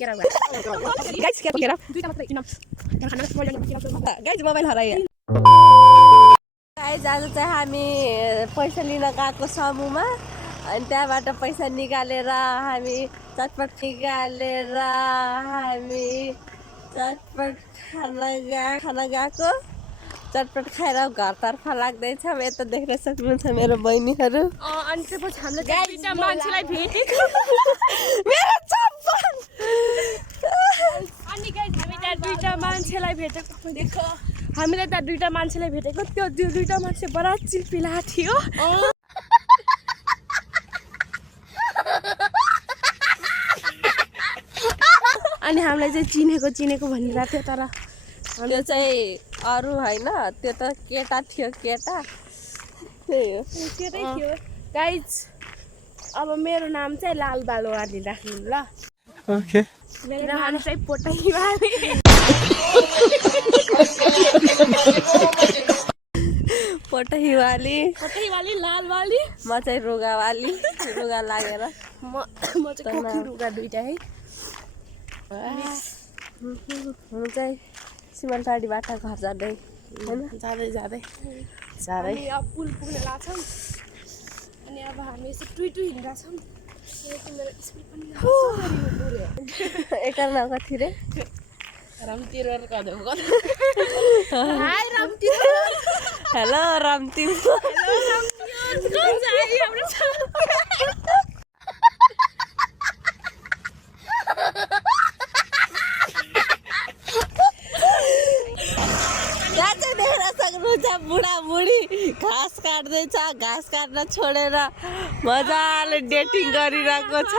केरा गाइस क्या केरा दुईटा मात्रै किन तर खाना मैले केरा गाइस मोबाइल हरायो गाइस आज चाहिँ हामी पैसा लिन गएको समूहमा अनि त्यहाँबाट पैसा निकालेर हामी चटपट खाना गएको चटपट खाएर घरतर्फ लाग्दैछौँ यता देख्न सक्नुहुन्छ मेरो बहिनीहरू अनि त्यसपछि हामीले दुईटा मान्छेलाई भेटेको मेरो चप्पल अनि गाइस हामी त्यहाँ दुईटा मान्छेलाई भेटेको देखो हामीले त्यहाँ दुईटा मान्छेलाई भेटेको त्यो दुईटा मान्छे बडा चिल्पिला थियो अनि हामीलाई चाहिँ चिनेको भनिरहेको थियो तर त्यो चाहिँ अरू होइन त्यो त केटा थियो त्यही हो केटै थियो गाइज अब मेरो नाम चाहिँ लाल बालुवाली राख्नु ल ओके मेरो नाम चाहिँ पोटहीवाली लालवाली म चाहिँ रुगावाली रुगा लागेर म चाहिँ कोखी रुगा दुईटा है म चाहिँ सिमलटाडीबाट घर जाँदै होइन जाँदै अब पुल पुग्न लाग्छौँ अनि अब हामी यसो टुई हिँडिरहेछौँ एकल कति रे हेलो रामतिर बुढाबुढी घाँस काट्दैछ घाँस काट्न छोडेर मजाले डेटिङ गरिरहेको छ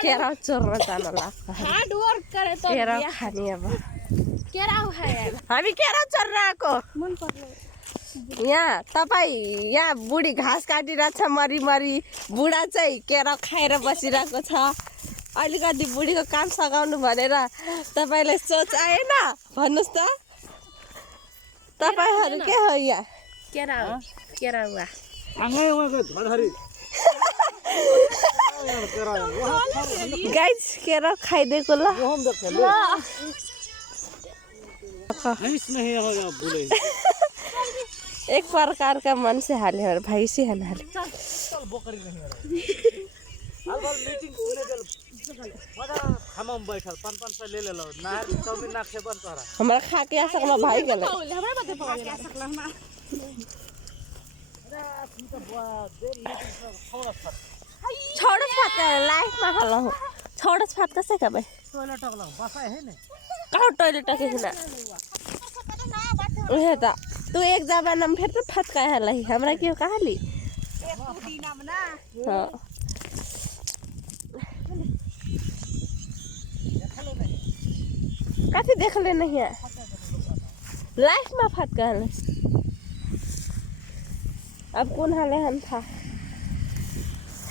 केरा चोर्न जान लाग्छ हामी केरा चोर्न आएको यहाँ तपाईँ यहाँ बुढी घाँस काटिरहेको छ मरी बुढा चाहिँ केरा खाएर बसिरहेको छ अलिकति बुढीको काम सघाउनु भनेर तपाईँलाई सोच आएन भन्नुहोस् त तपाईँहरू के हो यहाँ केरा गाइस केरा खाइदिएको ल एक प्रकार का मन से हाले और भाई से है हाले हमारा खा के आ सकला भाई गले छोड़स भात लाइफ में खाला हूं छोड़स भात कैसे खाबे टॉयलेट टकला बसाए है ने कहाँ टॉयलेट टके हिना ओहे ता तू एक जमाना में फिर तो भात खाए हला हमरा के कहा ली एक पुदीना में ना हां काफी देख ले नहीं है लाइफ में भात खाले अब कौन हाले हम था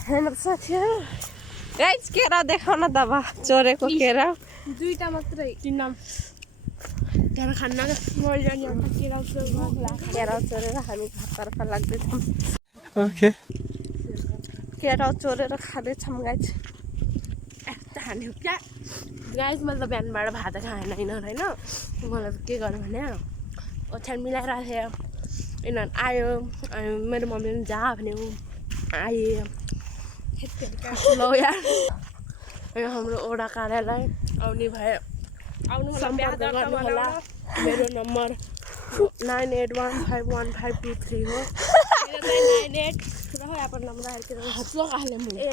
है साथी गाइस केरा देखो ना दबा चोरे को केरा दुईटा मात्रै किन्नम केरा खान्न मर जाने अन्त केरा चोरेर हामी घरतर्फ लाग्दैछौँ ओके केरा चोरेर खाँदैछौँ गाइस यस्तो खाने क्या गाइस मैले त बिहानबाट भात खाएन होइन मलाई के गर्नु भने ओछ्यान मिलाइरहेको थियो यिनीहरू आयो अनि मेरो मम्मीले जा भन्यो आए ल यार यो हाम्रो ओडा कार्यालय आउने भए आउनु होला मेरो नम्बर 98151523 हो 98 रहो यहाँ पर नंबर है कि हाथ लोग आले मुझे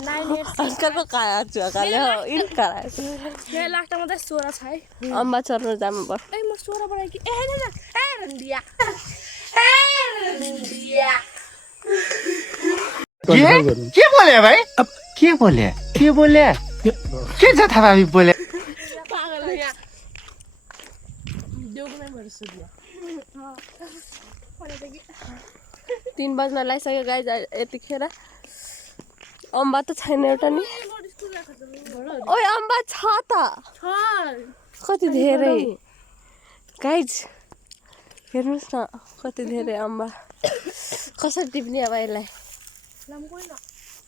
अंकल को काया चुकाले हो इन करा मैं लास्ट में तो सोरा था अम्मा चरनो जाम ब ए म सोरा बड़ा कि ए ना ए रंडिया के बोले भाई अब के बोले के छ थाहा भाभी बोले पागल है यार देउको नै भर सुदिया 3 बज्न लागिसक्यो गाइज यतिखेर अम्बा त छैन एउटा नि ओइ अम्बा छ त कति धेरै गाइज हेर्नुहोस् न कति धेरै अम्बा कसरी टिप्ने अब यसलाई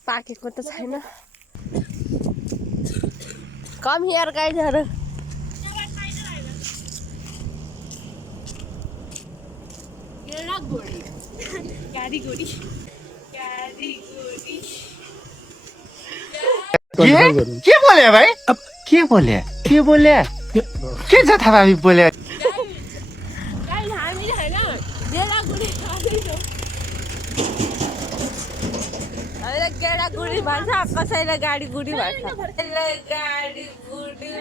पाकेको त छैन कम हियर गाइजहरू के बोले भाइ अब के बोले के जथाभावी बोले गेडागुडी भन्छ कसैले गाडी गुडी भन्छ गाडी गुडी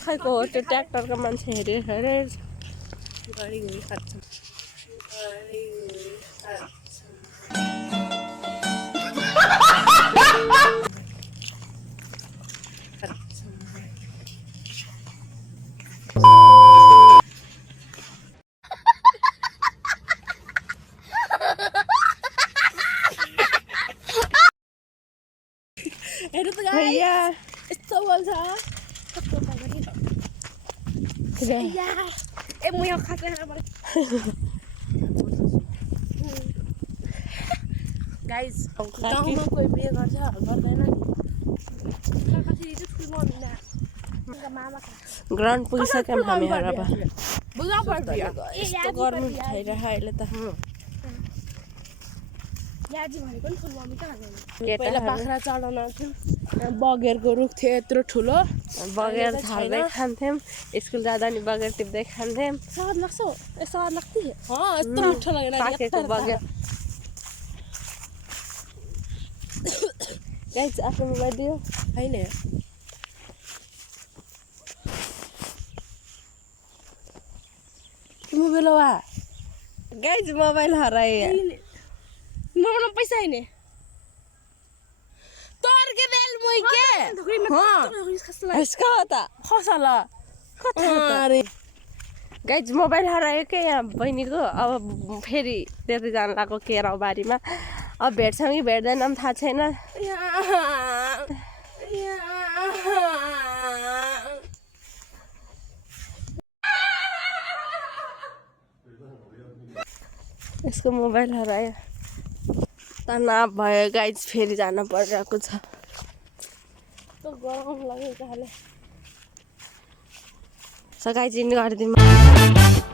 खैको हो त्यो ट्र्याक्टरको मान्छे हेरे गाडी गुडी खान्छ हेर्नु त भैया यस्तो बोल्छ ए म यहाँ खाँदैन गाइज गाउँमा कोही बिहे गर्छ गर्दैन ग्राउन्ड पुगिसक्यौँ हामीहरू अब यस्तो गर्मी भइरहेको अहिले त पहिला बाख्रा चढाउन आउँथ्यौँ बगेरको रुख थियो यत्रो ठुलो बगेर झार्दै खान्थ्यौँ स्कुल जाँदा नि बगेर टिप्दै खान्थ्यौँ स्वाद लाग्छ स्वाद लाग्थ्यो यस्तो मिठो लागेन पाकेको बगेर गाइज आफ्नो मोबाइल दियो होइन मोबाइल वा गाइज मोबाइल हरायो ममा पैसा हैन तोर के बेल मुई के हां इसका होता खसला अरे गाइज मोबाइल हरायो के यहाँ बहिनीको अब फेरि त्यतै जान लाग्यो केराउ बारीमा अब भेट्छौँ कि भेट्दैन पनि थाहा छैन यसको मोबाइल हरायो तनाव भयो गाइज फेरि जान परिरहेको छ गरम लाग्यो गाइज इन गरिदिनु